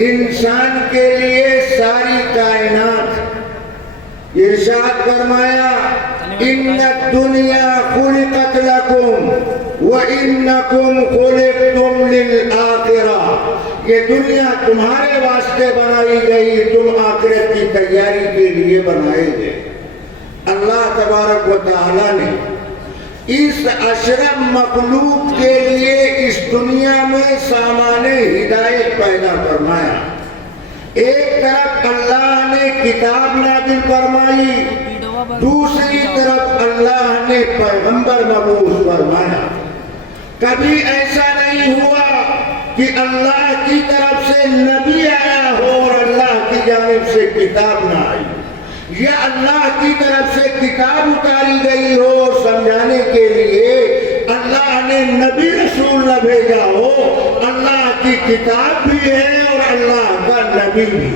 انسان کے لیے ساری کائنات. ارشاد فرمایا ان الدنیا خلقت لکم وانکم خلقتم للآخرہ. یہ دنیا تمہارے واسطے بنائی گئی، تم آخرت کی تیاری کے لیے بنائے گئے. اللہ تبارک و تعالی نے اس اشرف مخلوق کے لیے اس دنیا میں سامان ہدایت پیدا فرمایا. ایک طرف اللہ نے کتاب نازل فرمائی، دوسری طرف اللہ نے پیغمبر مبعوث فرمایا. کبھی ایسا نہیں ہوا کہ اللہ کی طرف سے نبی آیا ہو اور اللہ کی جانب سے کتاب نہ آئی، یا اللہ کی طرف سے کتاب اتاری گئی ہو سمجھانے کے لیے اللہ نے نبی رسول نہ بھیجا ہو. اللہ کی کتاب بھی ہے اور اللہ کا نبی بھی.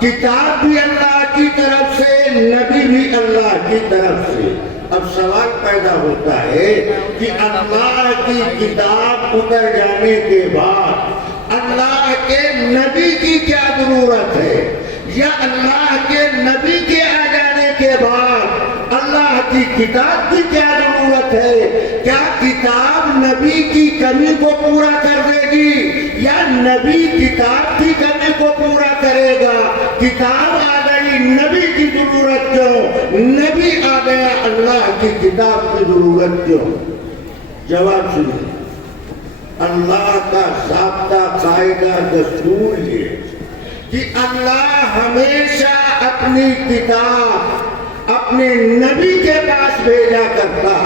کتاب بھی اللہ کی طرف سے، نبی بھی اللہ کی طرف سے. اب سوال پیدا ہوتا ہے کہ اللہ کی کتاب اتر جانے کے بعد اللہ کے نبی کی کیا ضرورت ہے، یا اللہ کے نبی کے آ جانے کے بعد اللہ کی کتاب کی کیا ضرورت ہے؟ کیا کتاب نبی کی کمی کو پورا کر دے گی یا نبی کتاب کی کمی کو پورا کرے گا؟ کتاب آ گئی، نبی کی ضرورت کیوں؟ نبی آ گیا، اللہ کی کتاب کی ضرورت کیوں؟ جواب سنیں. اللہ کا ضابطہ، قاعدہ، دستور یہ کہ اللہ ہمیشہ اپنی کتاب اپنے نبی کے پاس بھیجا کرتا.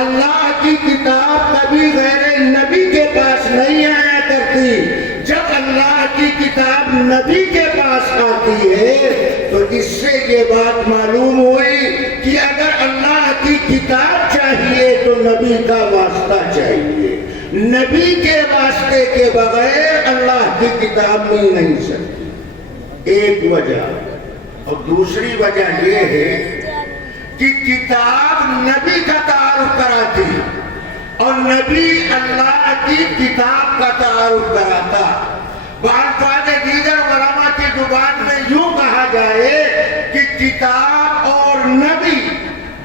اللہ کی کتاب کبھی غیر نبی کے پاس نہیں آیا کرتی. جب اللہ کی کتاب نبی کے پاس آتی ہے تو اس سے یہ بات معلوم ہوئی کہ اگر اللہ کی کتاب چاہیے تو نبی کا واسطہ چاہیے. نبی کے واسطے کے بغیر اللہ کی کتاب مل نہیں سکتی. ایک وجہ. اور دوسری وجہ یہ ہے کہ کتاب نبی کا تعارف کراتی اور نبی اللہ کی کتاب کا تعارف کراتا. بعض دیگر علماء کی زبان میں یوں کہا جائے کہ کتاب اور نبی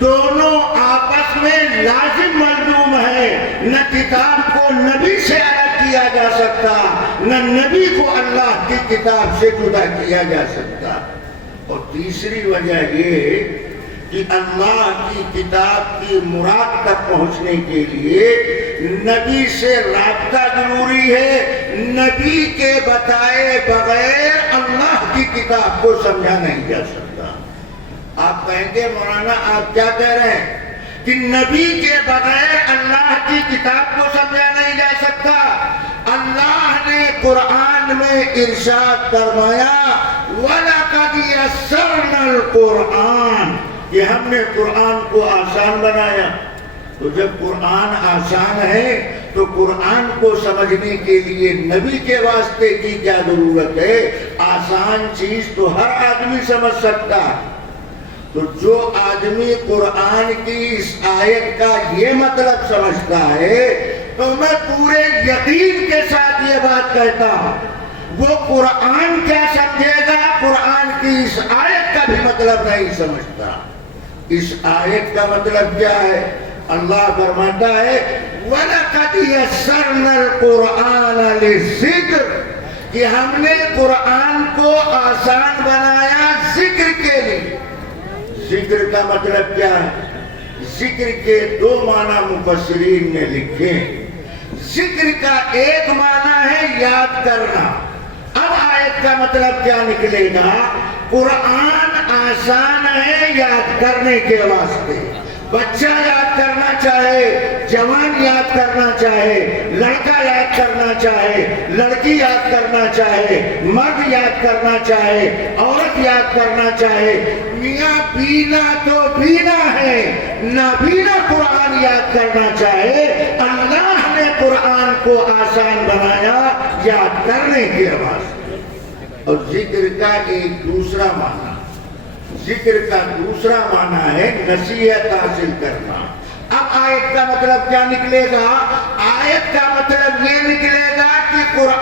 دونوں آپس میں لازم ملزوم ہے. نہ کتاب کو نبی سے الگ کیا جا سکتا، نہ نبی کو اللہ کی کتاب سے جدا کیا جا سکتا. اور تیسری وجہ یہ کہ اللہ کی کتاب کی مراد تک پہنچنے کے لیے نبی سے رابطہ ضروری ہے. نبی کے بتائے بغیر اللہ کی کتاب کو سمجھا نہیں جا سکتا. آپ کہیں گے مولانا آپ کیا کہہ رہے ہیں کہ نبی کے بغیر اللہ کی کتاب کو سمجھا نہیں جا سکتا؟ اللہ نے قرآن میں ارشاد فرمایا وَلَقَدْ يَسَّرْنَا الْقُرْآنَ، کہ ہم نے قرآن کو آسان بنایا. تو جب قرآن آسان ہے تو قرآن کو سمجھنے کے لیے نبی کے واسطے کی کیا ضرورت ہے؟ آسان چیز تو ہر آدمی سمجھ سکتا. تو جو آدمی قرآن کی اس آیت کا یہ مطلب سمجھتا ہے تو میں پورے یقین کے ساتھ یہ بات کہتا ہوں وہ قرآن کیا سمجھے گا، قرآن کی اس آیت کا بھی مطلب نہیں سمجھتا. اس آیت کا مطلب کیا ہے؟ اللہ فرماتا ہے وَلَقَدْ يَسَّرْنَا الْقُرْآنَ لِلذِّكْرِ، کہ ہم نے قرآن کو آسان بنایا ذکر کے لیے. ذکر کا مطلب کیا ہے؟ ذکر کے دو معنی مفسرین نے لکھے. ذکر کا ایک معنی ہے یاد کرنا. اب آیت کا مطلب کیا نکلے گا؟ قرآن آسان ہے یاد کرنے کے واسطے. بچہ یاد کرنا چاہے، جوان یاد کرنا چاہے، لڑکا یاد کرنا چاہے، لڑکی یاد کرنا چاہے، مرد یاد کرنا چاہے، عورت یاد کرنا چاہے، میاں بینا تو بینا ہے، نابینا قرآن یاد کرنا چاہے، اللہ نے قرآن کو آسان بنایا یاد کرنے کے واسطے. اور ذکر کا ایک دوسرا معنی، ذکر کا دوسرا معنی ہے نصیحت حاصل کرنا. اب آیت کا مطلب کیا نکلے گا؟ آیت کا مطلب یہ نکلے